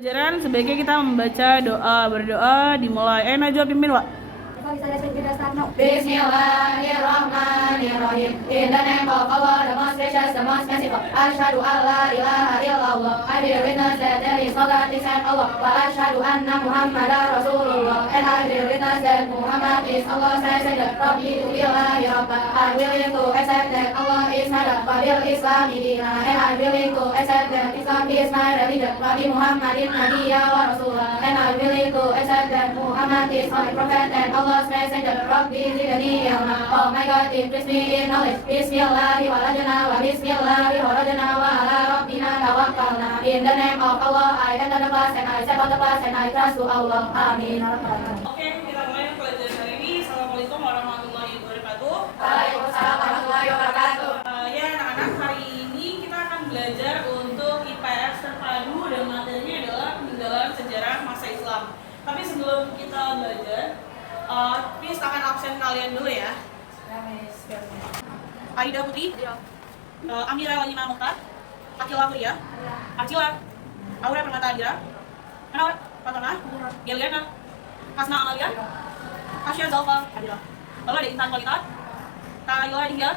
Pelajaran sebaiknya kita membaca doa, berdoa dimulai. Najwa pimpin, Wak. Bismillahirrahmanirrahim. In the name of Allah, the most gracious, the most merciful. Ashhadu an la ilaha illallah. I bear witness that there is no God except Allah. Wa ashhadu anna Muhammadan Rasulullah. And I bear witness that Muhammad is Allah's messenger. Rabbi billahi rabba. I'm willing to accept that Allah is my God. Wa bil Islami dina. And I'm willing to accept that Islam is my religion. Wa bi Muhammadin nabiyya wa rasulah. And I'm willing to accept that Muhammad is my prophet and Allah's messenger. Rabbi zidni ilma. Oh my God, increase me in knowledge. Bismillahi walajna wa bismillahi kharajna wa ala rabbina tawakkalna. In the name of Allah, I enter the class and I step out the class and I trust to Allah. Amin. Oke, kita mulai pelajaran hari ini. Assalamualaikum warahmatullahi wabarakatuh. Waalaikumsalam warahmatullahi wabarakatuh. Ya anak-anak, hari ini kita akan belajar untuk IPS terpadu dan materinya adalah peninggalan sejarah masa Islam. Tapi sebelum kita belajar, please akan absen kalian dulu ya. Aida Putri, Amira Lanyima Mukhtar, Akila Kuria, Arcila, Aura Permata Adira, Anwar Fatona, Geliana, Hasna Amalia, Kasya Zalfa Adira. Lalu ada Intan Kualita, Tayla Dihya,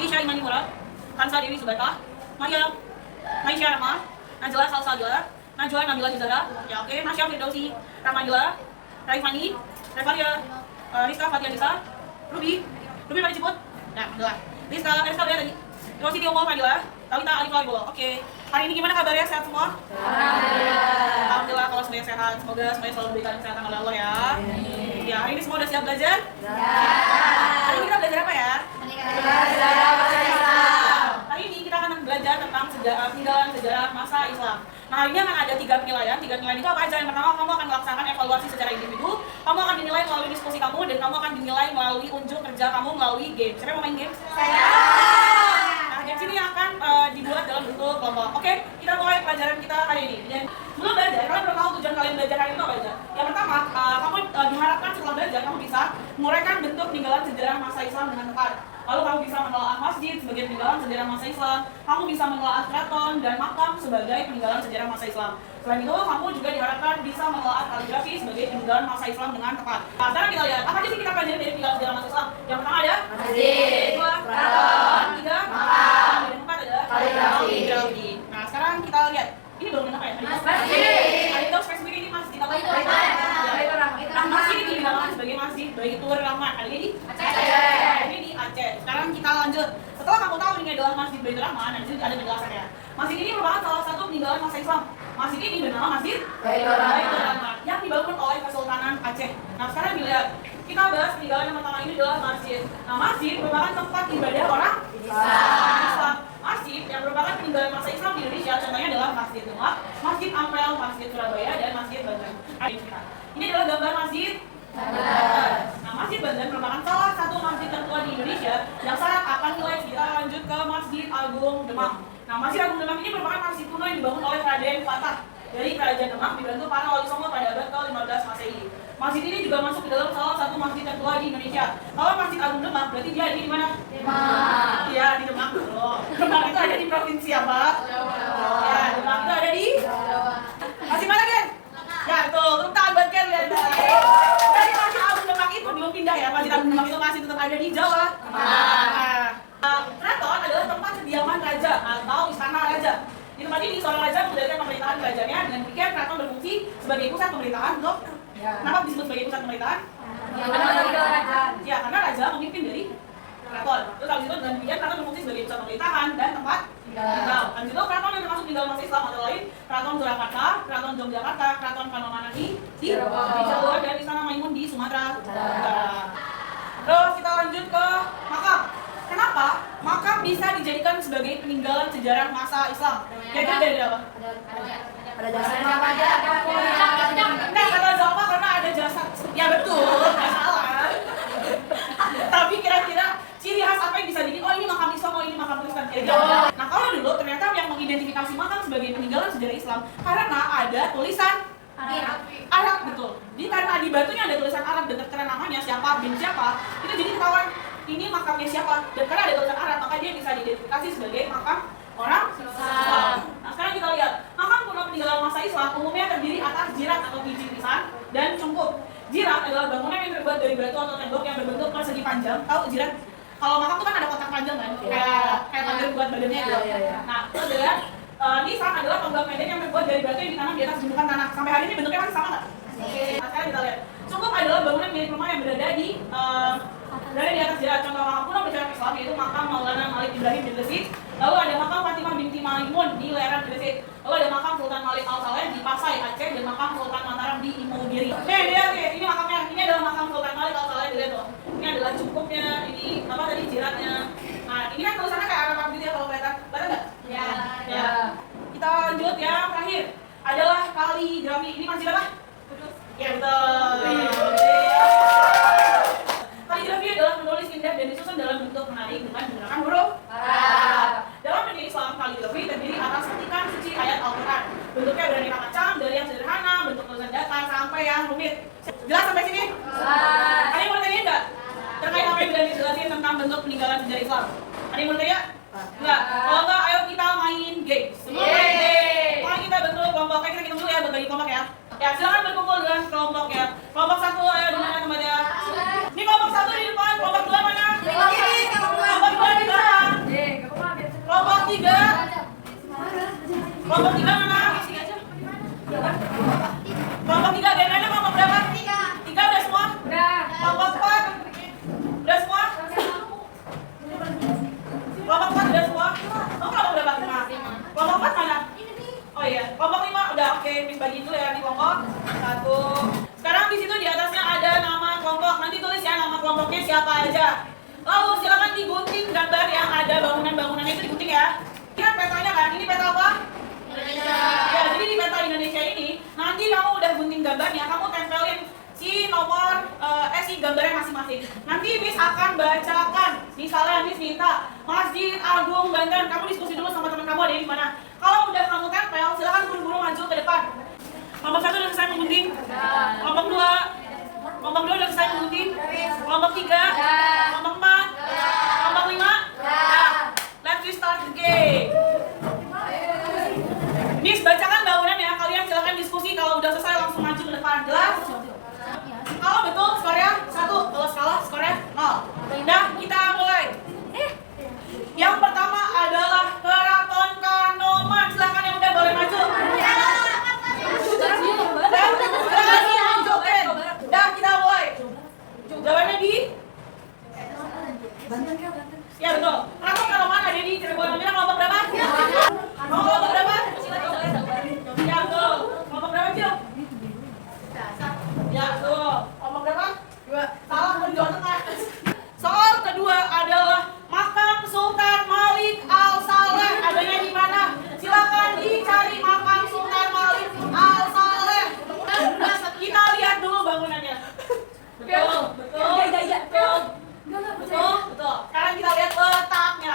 Risha Imani Murad, Kansa Dewi Subata, Maria Maisha Rahma, Najla Salsabila, Najwa Nabila Juzara, ya oke, Masya Firdausi, Rahmadila, Raifani, Revalia, Rizka Fatia Nisa, Ruby pada Ciput, nah Alhamdulillah, Rizka Bea tadi, Rosi Tiomo Fadila, Talita Alif Lagibola. Oke, hari ini gimana kabarnya, sehat semua? Alhamdulillah kalau semuanya sehat, semoga semuanya selalu diberikan kesehatan oleh Allah ya. Ya, hari ini semua udah siap belajar? Hari ini kita belajar apa ya? Hari ini kita akan belajar tentang peninggalan sejarah masa Islam. Nah, hari ini akan ada 3 penilaian. 3 penilaian itu apa aja? Yang pertama, kamu akan melaksanakan evaluasi secara individu. Kamu akan dinilai melalui diskusi kamu, dan kamu akan dinilai melalui unjuk kerja kamu melalui game. Siapa yang mau main game? Saya. Nah, games ini akan dibuat dalam bentuk kelompok. Oke, kita mulai pelajaran kita hari ini. Dan sebelum belajar, kalian belum tahu tujuan kalian belajar hari ini apa aja? Yang pertama, kamu diharapkan setelah belajar, kamu bisa menguraikan bentuk peninggalan sejarah masa Islam dengan tepat. Lalu kamu bisa menelaah masjid sebagai peninggalan sejarah masa Islam. Kamu bisa menelaah keraton dan makam sebagai peninggalan sejarah masa Islam. Selain itu, kamu juga diharapkan bisa menelaah kaligrafi sebagai peninggalan masa Islam dengan tepat. Nah, sekarang kita lihat apa aja sih kita pelajari dari peninggalan sejarah masa Islam. Yang pertama ada masjid, kedua keraton, ketiga makam, dan keempat ada kaligrafi. Nah, sekarang kita lihat. Ini bangunan apa ya? Masjid. Ada tahu spesifik ini masjid apa itu? Nah, masjid ini dinamakan sebagai masjid Baitur Rahman. Ada di Aceh. Ini di Aceh. Sekarang kita lanjut. Setelah kamu tahu ini adalah masjid Baitur Rahman, dan di sini ada penjelasannya. Masjid ini merupakan salah satu peninggalan masa Islam. Masjid ini bernama Masjid Baitur Rahman yang dibangun oleh Kesultanan Aceh. Nah, sekarang dilihat. Kita bahas peninggalan yang pertama ini adalah masjid. Nah, masjid merupakan tempat ibadah orang Islam. Masjid yang merupakan peninggalan masa Islam di Indonesia, contohnya adalah Masjid Demak, Masjid Ampel, Masjid Surabaya, dan Masjid Banten. Ini adalah gambar Masjid Banten. Nah, Masjid Banten merupakan salah satu masjid tertua di Indonesia yang syarat akan nilai. Kita lanjut ke Masjid Agung Demak. Nah, Masjid Agung Demak ini merupakan masjid kuno yang dibangun oleh Raden Fatah dari Kerajaan Demak dibantu para wali songo pada abad ke-15 Masehi. Masjid ini juga masuk ke dalam salah satu masjid tertua di Indonesia. Kalau Masjid Agung Demak, berarti dia ada di mana? Demak. Iya, di Demak. Demak itu ada di provinsi apa? Ya, Demak itu ada di masih mana, Gen? Ya, betul. Tepuk tangan buat Gen, lihat. Jadi Masjid Agung Demak itu belum pindah ya. Masjid Agung Demak itu masih tetap ada di Jawa. Keraton adalah tempat kediaman raja atau istana raja. Di tempat ini seorang raja menjalankan pemerintahan kerajaannya, dengan demikian keraton berfungsi sebagai pusat pemerintahan untuk kenapa disebut sebagai pusat pemerintahan? Ya, karena raja memimpin dari keraton. Terus habis itu dengan demikian keraton berfungsi sebagai pusat pemerintahan dan tempat tinggal. Dan itu keraton yang termasuk tinggal masa Islam antara lain Keraton Surakarta, Keraton Yogyakarta, Keraton Kanoman di Jawa, dan Istana Maimun di Sumatera Utara. Terus kita lanjut ke makam. Kenapa makam bisa dijadikan sebagai peninggalan sejarah masa Islam? Kira-kira dari apa? Ada jasanya apa aja? Nah, kata Zalfa karena ada jasad. Ya betul, nggak salah. Tapi kira-kira ciri khas apa yang bisa dibikin? Oh, ini makam Islam, oh ini makam Kristen. Nah, kalau dulu ternyata yang mengidentifikasi makam sebagai peninggalan sejarah Islam karena ada tulisan Arab, betul. Jadi karena di batunya ada tulisan Arab dan tertera namanya siapa bin siapa, itu jadi ketahuan ini makamnya siapa. Dan karena ada tulisan Arab, maka dia bisa diidentifikasi sebagai makam orang Islam. Nah, sekarang kita lihat makam kuno peninggalan masa Islam umumnya jiran. Kalau makam tuh kan ada kotak panjang kan, kayak pagar buat badannya gitu. Nah, itu adalah nisan adalah tonggak pendek yang terbuat dari batu yang ditanam di atas gundukan tanah. Sampai hari ini bentuknya masih sama nggak? Nah, sekarang kita lihat. Cukup adalah bangunan milik rumah yang berada di atas jalan. Contoh makam kuno bersejarah Islam yaitu makam Maulana Malik Ibrahim di Gresik. Lalu ada makam Fatimah binti Malimun di Leran Gresik. Lalu ada makam Sultan Malik Al Saleh di Pasai Aceh dan makam Sultan Mataram di Imogiri. Nih lihat nih, ini makamnya. Ini adalah makam Sultan Malik Al Saleh, dilihat tuh. Ini adalah cukupnya, ini apa tadi jiratnya. Nah, ini kan tulisannya kayak Arab gitu ya kalau kelihatan. Kelihatan nggak? Ya. Kita lanjut ya, terakhir adalah kaligrafi. Ini masjid apa? Ya betul. Kaligrafi adalah menulis indah dan disusun dalam bentuk menarik dengan menggunakan huruf Arab. Dalam dunia Islam, kaligrafi terdiri atas ketikan suci ayat Al-Quran. Bentuknya beraneka macam, dari yang sederhana, bentuk tulisan datar, sampai yang rumit. Jelas sampai sini? Ada yang mau tanya nggak? Terkait apa yang sudah dijelasin tentang bentuk peninggalan sejarah Islam? Ada yang mau tanya? Enggak? Kalau enggak, ayo kita main game. Semua main game. Kalau kita bentuk kelompok, kita hitung dulu ya, berbagi kelompok ya. Ya, silakan berkumpul dengan kelompok ya. Kelompok satu, ayo di mana tempatnya? Ini kelompok satu di depan, kelompok dua mana? Kelompok dua di belakang. Kelompok tiga. Kelompok tiga mana? Sini aja. Kelompok tiga, gimana? Kelompok berapa? Tiga udah semua? Kelompok empat? Udah semua? Kelompok empat udah semua? Oh, kelompok berapa? Kelompok empat mana? Oh iya, kelompok lima udah oke, bagi dulu ya di kelompok satu. Sekarang di situ di atasnya ada nama kelompok. Nanti tulis ya nama kelompoknya siapa aja. Lalu silakan digunting gambar yang ada bangunan-bangunannya itu digunting ya. Lihat petanya kan? Ini peta apa? Indonesia. Ya, jadi di peta Indonesia ini nanti kamu udah gunting gambarnya, kamu tempelin si nomor si gambarnya masing-masing. Nanti Miss akan bacakan. Misalnya Miss minta Masjid Agung Banten, kamu diskusi dulu sama teman kamu ada di mana. Kalau udah kamu tempel, silakan buru-buru maju ke depan. Kelompok satu udah selesai menggunting. Kelompok dua udah selesai menggunting. Kelompok tiga, kelompok empat, kelompok lima. Let's start the game. Miss bacakan bangunan ya. Kalian silakan diskusi. Kalau udah selesai langsung maju ke depan. Jelas? Kalau betul skornya 1, kalau salah skornya 0. Nah, kita mulai. Yang pertama adalah Keraton Kanoman. Silahkan yang udah boleh maju. Dah, kita mulai. Jawabannya di? Ya betul. Keraton Kanoman ada di Cirebon. Namanya kelompok berapa? Kelompok berapa? Ya betul. Kelompok berapa, Cil? Ya betul. Kelompok berapa? 2. Salah, di Jawa Tengah. Soal kedua adalah makam Sultan Malik Al Saleh. Adanya di mana? Silakan dicari makam Sultan Malik Al Saleh. Kita lihat dulu bangunannya. Betul. Sekarang kita lihat letaknya.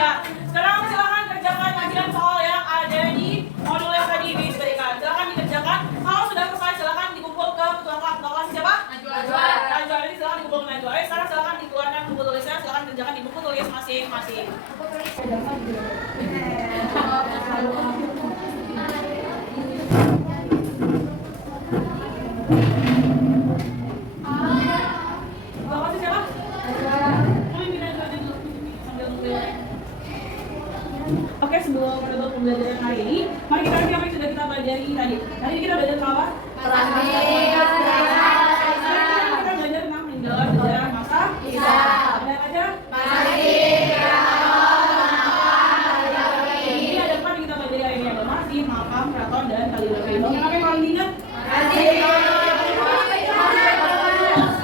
Ya, sekarang silakan kerjakan kajian soal yang ada di modul yang tadi diberikan. Silakan dikerjakan. Kalau sudah selesai, silakan dikumpul ke ketua kelas siapa? Najwa. Najwa, ini silakan dikumpul ke Najwa. Sekarang silakan dikeluarkan buku tulisnya. Silakan kerjakan di buku tulis masing-masing. Oke, sebelum menutup pembelajaran hari ini, mari kita lihat apa yang sudah kita pelajari tadi. Tadi kita belajar apa? Kita belajar tentang peninggalan sejarah masa Islam. Ada apa aja? Jadi ada empat yang kita pelajari hari ini, ada masjid, makam, keraton, dan kaligrafi. Yang apa yang paling diingat?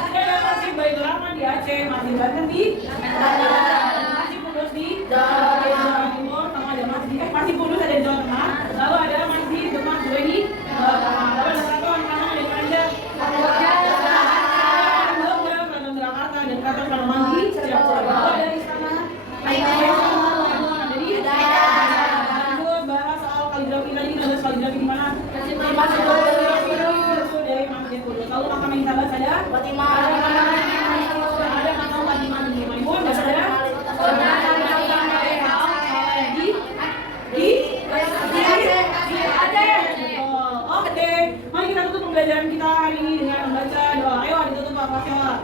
Ada masjid Baitur di Aceh, masjid Banten di masjid Kudus di Jawa Timur, sama ada masjid Kudus ada di Jawa Tengah, lalu ada masjid Demak juga di Jawa Tengah. Lalu ada keraton mana di mana aja? Keraton Surakarta dan keraton Kanoman di Cirebon. Lalu ada istana ada di lanjut bahas soal kaligrafi tadi. Ada kaligrafi di mana? Masjid Kudus dari masjid Kudus. Lalu makam yang kita bahas ada ada makam Fatimah di Maimun dan ada Oke, mari kita tutup pembelajaran kita hari ini dengan membaca doa. Ayo ditutup Al-Fatihah.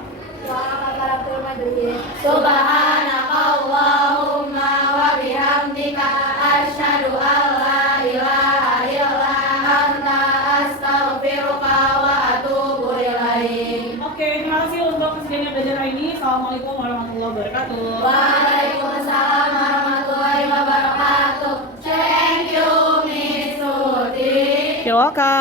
Subhanakallahumma wa bihamdika asyhadu an la ilaha illa anta astaghfiruka wa atubu ilaik. Oke, terima kasih untuk kesediaan belajar hari ini. Assalamualaikum warahmatullahi wabarakatuh. Waalaikumsalam warahmatullahi wabarakatuh. Thank you, Miss Suti. You're welcome.